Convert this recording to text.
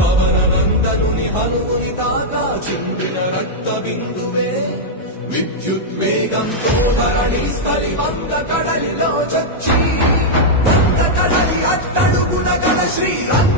పవనందనుని హనుని తాగా చిందిన రక్త బిందువే విద్యుద్వేగంతో ధరణి స్థలి వంద కడలిలో చచ్చి వంద కడలి అట్టడుగున గల శ్రీరంగ